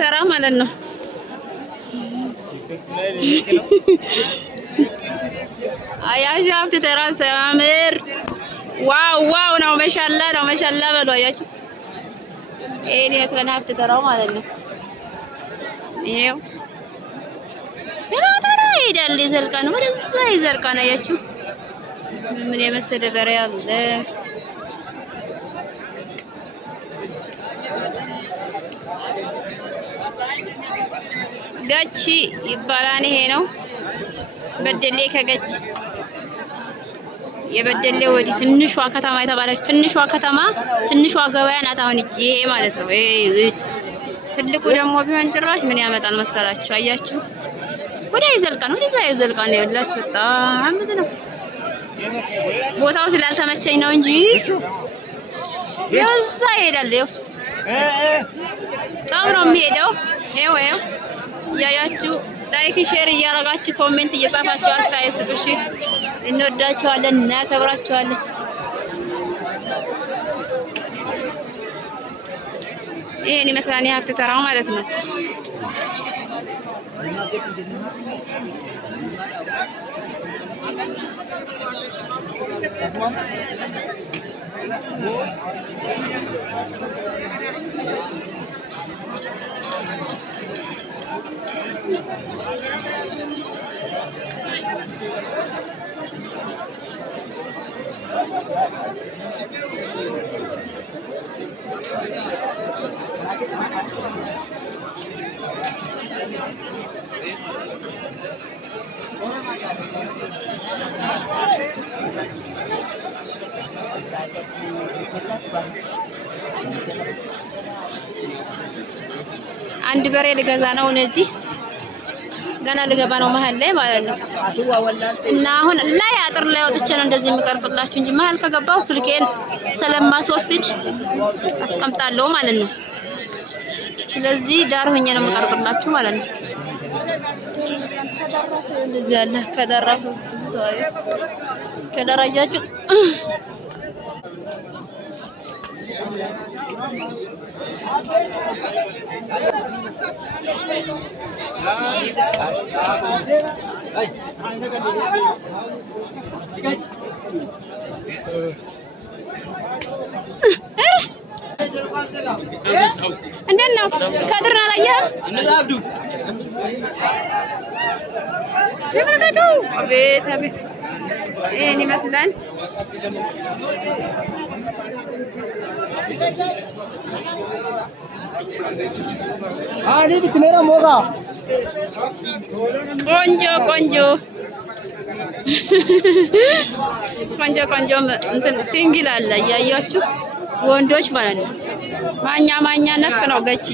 ተራ ማለት ነው። አያሽ ሀብት ተራ ሲያምር ዋው ዋው ነው። ማሻአላ ነው። ማሻአላ በሉ አያችሁ። ይሄን ይመስላል ሀብት ተራው ማለት ነው። ይሄው ተራ ይሄዳል ይዘልቃል። ወደዛ ይዘልቃል። አያችሁ ምን የመሰለ በሬ አለ። ገቺ ይባላል። ይሄ ነው በደሌ ከገቺ የበደሌ ወዲህ ትንሿ ከተማ የተባለች ትንሿ ከተማ ትንሿ ገበያ ናት። አሁን ይሄ ማለት ነው። ትልቁ ደግሞ ቢሆን ጭራሽ ምን ያመጣል መሰላችሁ? አያችሁ ወደ ይዘልቃል። ወደዛ ይዘልቃል ነው ያላችሁ። በጣም ብዙ ነው። ቦታው ስላልተመቸኝ ነው እንጂ የዛ ይሄዳል። ይኸው በጣም ነው የሚሄደው። ይኸው እያያችሁ ላይክ ሼር እያረጋችሁ ኮሜንት እየጻፋችሁ አስተያየት ስጡ። እሺ እንወዳችኋለን፣ እናከብራችኋለን። ይሄን ይመስላል የሀብት ተራው ማለት ነው። አንድ በሬ ልገዛ ነው። እነዚህ ገና ልገባ ነው መሀል ላይ ማለት ነው። እና አሁን ላይ አጥር ላይ ወጥቼ ነው እንደዚህ የምቀርጽላችሁ እንጂ መሀል ከገባው ስልኬን ስለማስወስድ አስቀምጣለሁ ማለት ነው። ስለዚህ ዳር ሆኜ ነው የምቀርጽላችሁ ማለት ነው። እንደዚህ ያለ ከደረሱ ዛሬ ከደረጃችሁ እንዴት ነው ከድር አላየህም? ተመልከቱ። አቤት አቤት ይሄን ይመስላል። አኒ ብትመራ ሞጋ ቆንጆ ቆንጆ ቆንጆ ቆንጆ እንትን ሲንግል አለ እያያችሁ ወንዶች ማለት ነው። ማኛ ነፍ ነው ገቺ